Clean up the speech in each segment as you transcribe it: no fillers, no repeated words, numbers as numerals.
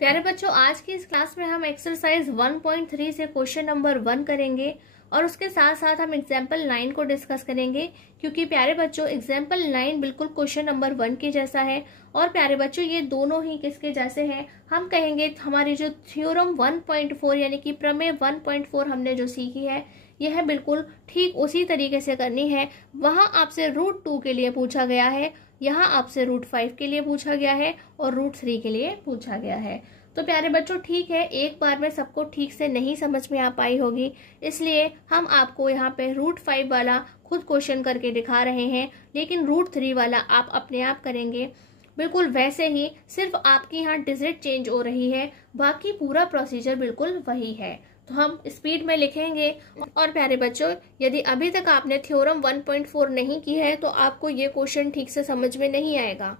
प्यारे बच्चों, आज की इस क्लास में हम एक्सरसाइज 1.3 से क्वेश्चन नंबर 1 करेंगे और उसके साथ साथ हम एग्जाम्पल 9 को डिस्कस करेंगे, क्योंकि प्यारे बच्चों एग्जाम्पल 9 बिल्कुल क्वेश्चन नंबर 1 के जैसा है। और प्यारे बच्चों ये दोनों ही किसके जैसे हैं, हम कहेंगे हमारी जो थ्योरम 1.4 यानी कि प्रमेय 1.4 हमने जो सीखी है यह बिल्कुल ठीक उसी तरीके से करनी है। वहां आपसे √2 के लिए पूछा गया है, यहाँ आपसे √5 के लिए पूछा गया है और √3 के लिए पूछा गया है। तो प्यारे बच्चों ठीक है, एक बार में सबको ठीक से नहीं समझ में आ पाई होगी, इसलिए हम आपको यहाँ पे √5 वाला खुद क्वेश्चन करके दिखा रहे हैं, लेकिन √3 वाला आप अपने आप करेंगे बिल्कुल वैसे ही, सिर्फ आपकी यहाँ डिजिट चेंज हो रही है, बाकी पूरा प्रोसीजर बिल्कुल वही है। तो हम स्पीड में लिखेंगे। और प्यारे बच्चों यदि अभी तक आपने थ्योरम 1.4 नहीं की है तो आपको ये क्वेश्चन ठीक से समझ में नहीं आएगा।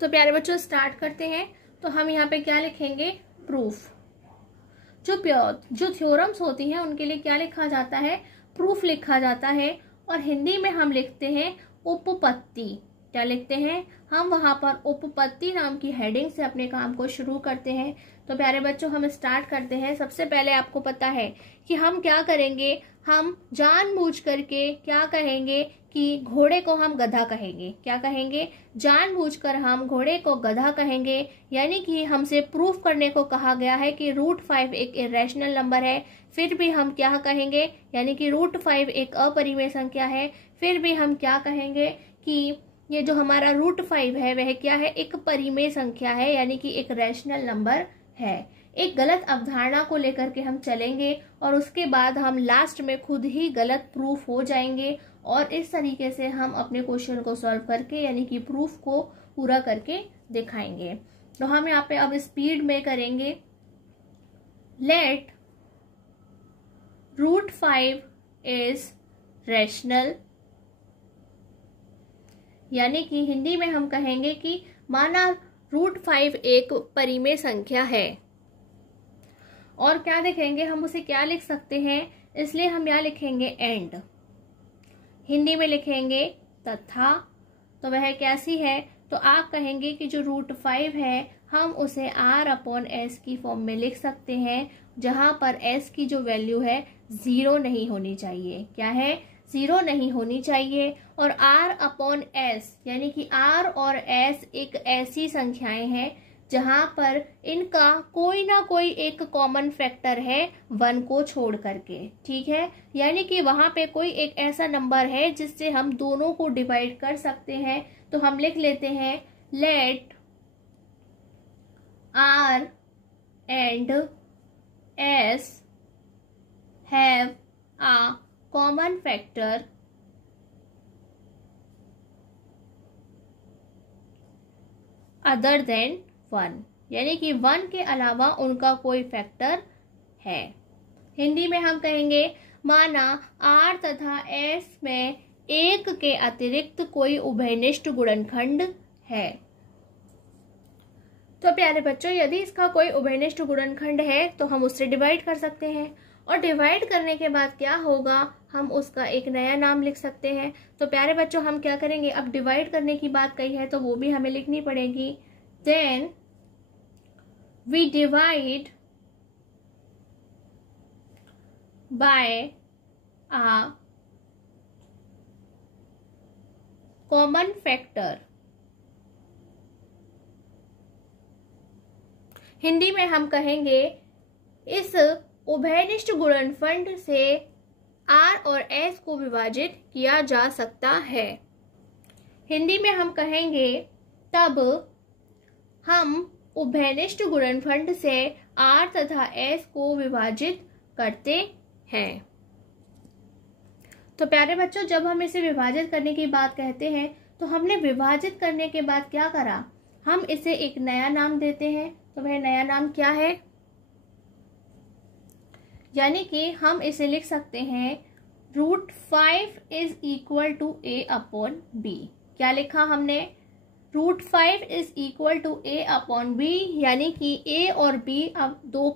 तो प्यारे बच्चों स्टार्ट करते हैं। तो हम यहाँ पे क्या लिखेंगे, प्रूफ। जो थ्योरम्स होती हैं उनके लिए क्या लिखा जाता है, प्रूफ लिखा जाता है। और हिंदी में हम लिखते हैं उपपत्ति। क्या लिखते हैं हम, वहां पर उपपत्ति नाम की हेडिंग से अपने काम को शुरू करते हैं। तो प्यारे बच्चों हम स्टार्ट करते हैं। सबसे पहले आपको पता है कि हम क्या करेंगे, हम जानबूझ करके क्या कहेंगे कि घोड़े को हम गधा कहेंगे। क्या कहेंगे, जानबूझकर हम घोड़े को गधा कहेंगे, यानी कि हमसे प्रूफ करने को कहा गया है कि √5 एक इरेशनल नंबर है, फिर भी हम क्या कहेंगे, यानी कि √5 एक अपरिमेय संख्या है, फिर भी हम क्या कहेंगे कि ये जो हमारा √5 है वह क्या है, एक परिमेय संख्या है, यानी कि एक रैशनल नंबर है। एक गलत अवधारणा को लेकर के हम चलेंगे और उसके बाद हम लास्ट में खुद ही गलत प्रूफ हो जाएंगे और इस तरीके से हम अपने क्वेश्चन को सॉल्व करके यानी कि प्रूफ को पूरा करके दिखाएंगे। तो हम यहाँ पे अब स्पीड में करेंगे। लेट √5 इज रैशनल, यानी कि हिंदी में हम कहेंगे कि माना √5 एक परिमेय संख्या है। और क्या लिखेंगे हम, उसे क्या लिख सकते हैं, इसलिए हम यहाँ लिखेंगे एंड। हिंदी में लिखेंगे तथा। तो वह कैसी है, तो आप कहेंगे कि जो √5 है हम उसे R/S की फॉर्म में लिख सकते हैं, जहां पर S की जो वैल्यू है 0 नहीं होनी चाहिए। क्या है, 0 नहीं होनी चाहिए। और R/S यानी कि R और S एक ऐसी संख्याएं हैं जहां पर इनका कोई ना कोई एक कॉमन फैक्टर है 1 को छोड़ करके। ठीक है, यानी कि वहां पे कोई एक ऐसा नंबर है जिससे हम दोनों को डिवाइड कर सकते हैं। तो हम लिख लेते हैं let R and S have a common factor other than 1, यानी कि 1 के अलावा उनका कोई फैक्टर है। हिंदी में हम कहेंगे माना R तथा S में 1 के अतिरिक्त कोई उभयनिष्ठ गुणनखंड है। तो प्यारे बच्चों यदि इसका कोई उभयनिष्ठ गुणनखंड है तो हम उससे डिवाइड कर सकते हैं, और डिवाइड करने के बाद क्या होगा, हम उसका एक नया नाम लिख सकते हैं। तो प्यारे बच्चों हम क्या करेंगे, अब डिवाइड करने की बात कही है तो वो भी हमें लिखनी पड़ेगी। Then we divide by a common factor. Hindi में हम कहेंगे इस उभयनिष्ठ गुणनखंड से R और S को विभाजित किया जा सकता है। हिंदी में हम कहेंगे तब हम उभयनिष्ठ गुणनखंड से R तथा S को विभाजित करते हैं। तो प्यारे बच्चों जब हम इसे विभाजित करने की बात कहते हैं तो हमने विभाजित करने के बाद क्या करा, हम इसे एक नया नाम देते हैं। तो वह नया नाम क्या है, यानी कि हम इसे लिख सकते हैं √5 इज इक्वल टू A/B। क्या लिखा हमने, √5 इज इक्वल टू A/B, यानी कि A और B अब दो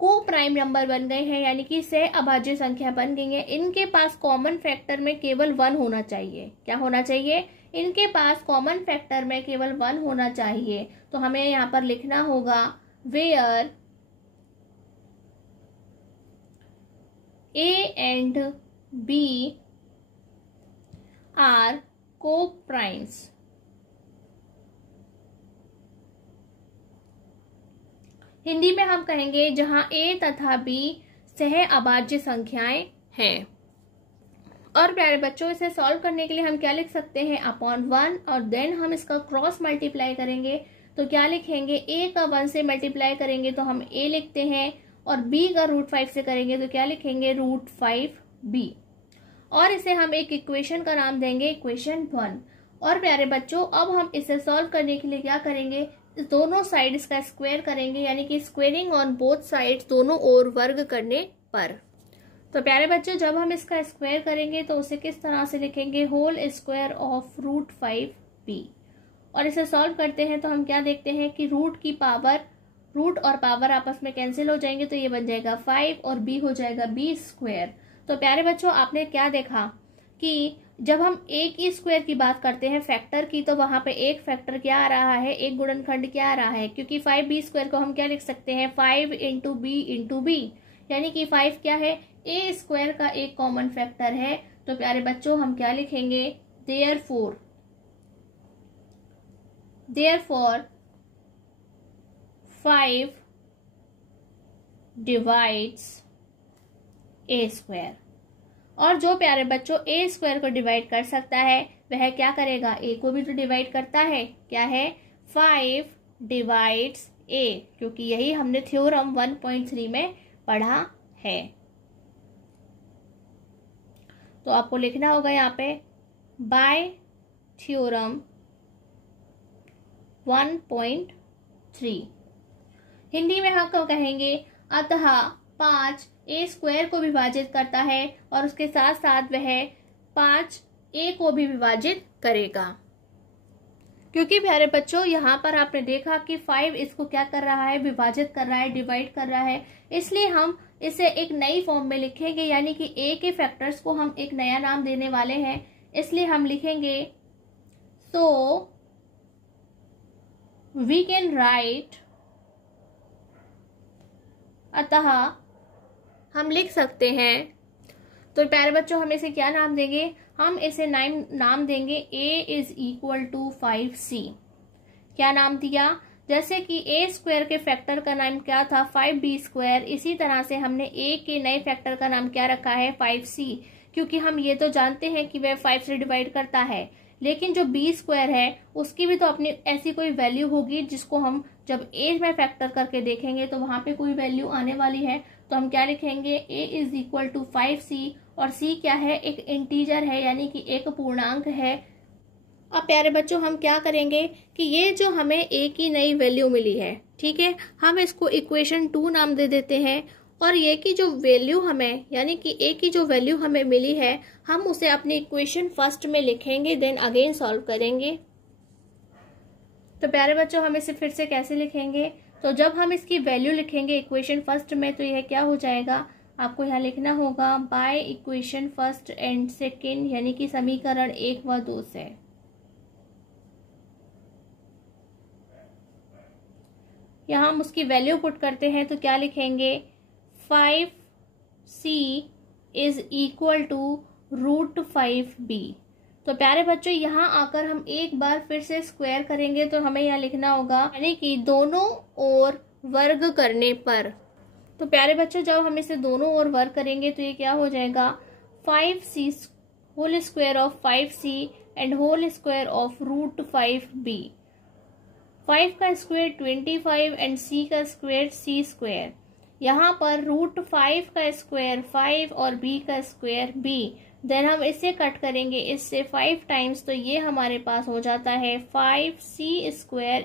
को प्राइम नंबर बन गए हैं, यानी कि सह अभाज्य संख्या बन गई है। इनके पास कॉमन फैक्टर में केवल 1 होना चाहिए। क्या होना चाहिए, इनके पास कॉमन फैक्टर में केवल 1 होना चाहिए। तो हमें यहाँ पर लिखना होगा where A and B are coprimes. Hindi में हम कहेंगे जहां A तथा B सह अभाज्य संख्याएं हैं। और प्यारे बच्चों, इसे सॉल्व करने के लिए हम क्या लिख सकते हैं, अपॉन 1, और देन हम इसका क्रॉस मल्टीप्लाई करेंगे तो क्या लिखेंगे, A का 1 से मल्टीप्लाई करेंगे तो हम A लिखते हैं, और B का √5 से करेंगे तो क्या लिखेंगे, √5B। और इसे हम एक इक्वेशन का नाम देंगे इक्वेशन 1। और प्यारे बच्चों, अब हम इसे सॉल्व करने के लिए क्या करेंगे, दोनों साइड्स का स्क्वायर करेंगे, यानी कि स्क्वेयरिंग ऑन बोथ साइड्स, दोनों ओर वर्ग करने पर। तो प्यारे बच्चों, जब हम इसका स्क्वायर करेंगे तो उसे किस तरह से लिखेंगे, होल स्क्वायर ऑफ √5b। और इसे सॉल्व करते हैं तो हम क्या देखते हैं कि रूट की पावर, रूट और पावर आपस में कैंसिल हो जाएंगे, तो ये बन जाएगा 5 और b हो जाएगा b²। तो प्यारे बच्चों, आपने क्या देखा कि जब हम एक ही स्क्वायर की बात करते हैं फैक्टर की, तो वहां पे एक फैक्टर क्या आ रहा है, एक गुणनखंड क्या आ रहा है, क्योंकि 5b² को हम क्या लिख सकते हैं, 5 × b, यानी कि 5 क्या है, a² का एक कॉमन फैक्टर है। तो प्यारे बच्चों, हम क्या लिखेंगे, देयरफॉर 5 डिवाइड्स a²। और जो प्यारे बच्चों a² को डिवाइड कर सकता है वह क्या करेगा, a को भी तो डिवाइड करता है, क्या है, 5 डिवाइड्स a, क्योंकि यही हमने थ्योरम 1.3 में पढ़ा है। तो आपको लिखना होगा यहाँ पे बाय थ्योरम 1.3। हिंदी में हम कहेंगे अतः 5 a² को विभाजित करता है और उसके साथ साथ वह 5 a को भी विभाजित करेगा। क्योंकि प्यारे बच्चों, यहाँ पर आपने देखा कि 5 इसको क्या कर रहा है, विभाजित कर रहा है, डिवाइड कर रहा है, इसलिए हम इसे एक नई फॉर्म में लिखेंगे, यानी कि a के फैक्टर्स को हम एक नया नाम देने वाले हैं। इसलिए हम लिखेंगे, सो वी कैन राइट, अतः हम लिख सकते हैं। तो प्यारे बच्चों, हम इसे क्या नाम देंगे, हम इसे नाम देंगे a = 5c। क्या नाम दिया, जैसे कि a² के फैक्टर का नाम क्या था, 5b², इसी तरह से हमने a के नए फैक्टर का नाम क्या रखा है, 5c, क्योंकि हम ये तो जानते हैं कि वह 5 से डिवाइड करता है, लेकिन जो b² है उसकी भी तो अपनी ऐसी कोई वैल्यू होगी जिसको हम जब a में फैक्टर करके देखेंगे तो वहां पे कोई वैल्यू आने वाली है। तो हम क्या लिखेंगे, a = 5c, और c क्या है, एक इंटीजर है, यानी कि एक पूर्णांक है। अब प्यारे बच्चों, हम क्या करेंगे कि ये जो हमें a की नई वैल्यू मिली है, ठीक है, हम इसको इक्वेशन 2 नाम दे देते हैं, और ये की जो वैल्यू हमें, यानी कि a की जो वैल्यू हमें मिली है, हम उसे अपनी इक्वेशन फर्स्ट में लिखेंगे, देन अगेन सॉल्व करेंगे। तो प्यारे बच्चों, हम इसे फिर से कैसे लिखेंगे, तो जब हम इसकी वैल्यू लिखेंगे इक्वेशन फर्स्ट में, तो यह क्या हो जाएगा, आपको यहाँ लिखना होगा by equation first and second, यानी कि समीकरण 1 व 2 से। यहाँ हम उसकी वैल्यू पुट करते हैं तो क्या लिखेंगे, 5c = √5b। तो प्यारे बच्चों, यहाँ आकर हम एक बार फिर से स्क्वायर करेंगे तो हमें यहाँ लिखना होगा, यानी कि दोनों ओर वर्ग करने पर। तो प्यारे बच्चों, जब हम इसे दोनों ओर वर्ग करेंगे तो ये क्या हो जाएगा, 5c whole square of 5c and whole square of √5b। 5 का स्क्वायर 25 एंड c का स्क्वायर c²। यहाँ पर √5 का स्क्वायर 5 और b का स्क्वायर b। देन हम इसे कट करेंगे इससे 5 टाइम्स, तो ये हमारे पास हो जाता है 5c²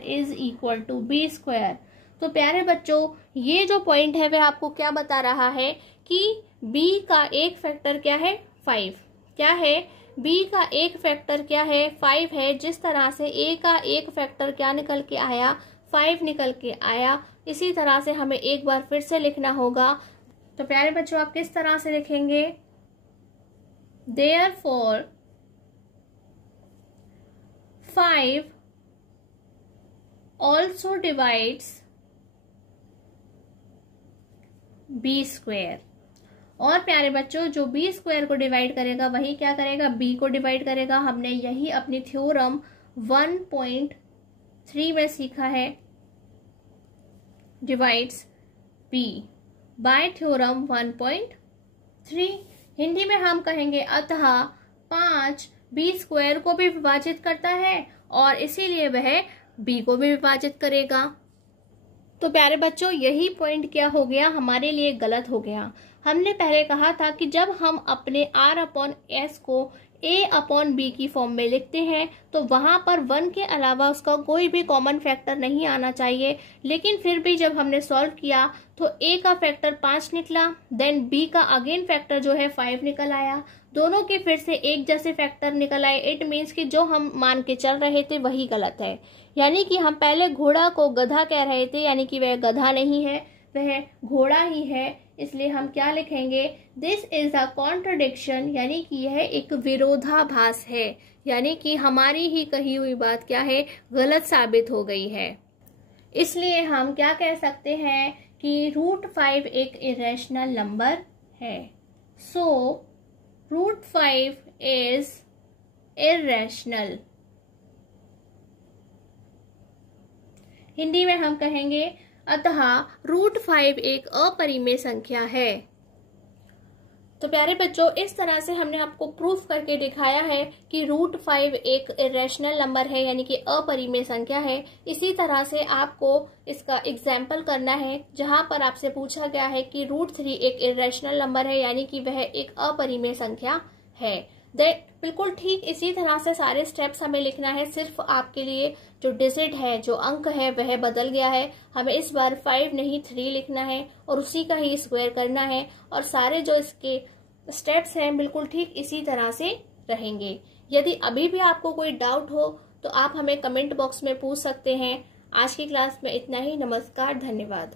= b²। तो प्यारे बच्चों, ये जो पॉइंट है वह आपको क्या बता रहा है कि b का एक फैक्टर क्या है, 5। क्या है, b का एक फैक्टर क्या है, 5 है। जिस तरह से a का एक फैक्टर क्या निकल के आया, 5 निकल के आया, इसी तरह से हमें एक बार फिर से लिखना होगा। तो प्यारे बच्चों, आप किस तरह से लिखेंगे, Therefore 5 also divides b square. और प्यारे बच्चों, जो b स्क्वायर को डिवाइड करेगा वही क्या करेगा, b को डिवाइड करेगा। हमने यही अपनी थ्योरम 1.3 में सीखा है, divides b bye theorem 1.3। Hindi में हम कहेंगे अतः 5 b स्क्वायर को भी विभाजित करता है और इसीलिए वह b को भी विभाजित करेगा। तो प्यारे बच्चों, यही पॉइंट क्या हो गया, हमारे लिए गलत हो गया। हमने पहले कहा था कि जब हम अपने r अपॉन s को a अपॉन b की फॉर्म में लिखते हैं तो वहां पर 1 के अलावा उसका कोई भी कॉमन फैक्टर नहीं आना चाहिए। लेकिन फिर भी जब हमने सॉल्व किया तो a का फैक्टर 5 निकला, देन b का अगेन फैक्टर जो है 5 निकल आया। दोनों के फिर से एक जैसे फैक्टर निकल आए। इट मीन्स कि जो हम मान के चल रहे थे वही गलत है। यानी कि हम पहले घोड़ा को गधा कह रहे थे, यानी कि वह गधा नहीं है, वह घोड़ा ही है। इसलिए हम क्या लिखेंगे, दिस इज अ कॉन्ट्रडिक्शन, यानी कि यह एक विरोधाभास है। यानी कि हमारी ही कही हुई बात क्या है, गलत साबित हो गई है। इसलिए हम क्या कह सकते हैं कि √5 एक इरेशनल नंबर है। सो √5 इज इरेशनल। हिंदी में हम कहेंगे अतः √5 एक अपरिमेय संख्या है। तो प्यारे बच्चों, इस तरह से हमने आपको प्रूफ करके दिखाया है कि √5 एक इरेशनल नंबर है, यानी कि अपरिमेय संख्या है। इसी तरह से आपको इसका एग्जाम्पल करना है, जहां पर आपसे पूछा गया है कि √3 एक इरेशनल नंबर है, यानी कि वह एक अपरिमेय संख्या है। बिल्कुल ठीक इसी तरह से सारे स्टेप्स हमें लिखना है। सिर्फ आपके लिए जो डिजिट है, जो अंक है, वह बदल गया है। हमें इस बार 5 नहीं 3 लिखना है और उसी का ही स्क्वायर करना है। और सारे जो इसके स्टेप्स हैं बिल्कुल ठीक इसी तरह से रहेंगे। यदि अभी भी आपको कोई डाउट हो तो आप हमें कमेंट बॉक्स में पूछ सकते हैं। आज की क्लास में इतना ही। नमस्कार, धन्यवाद।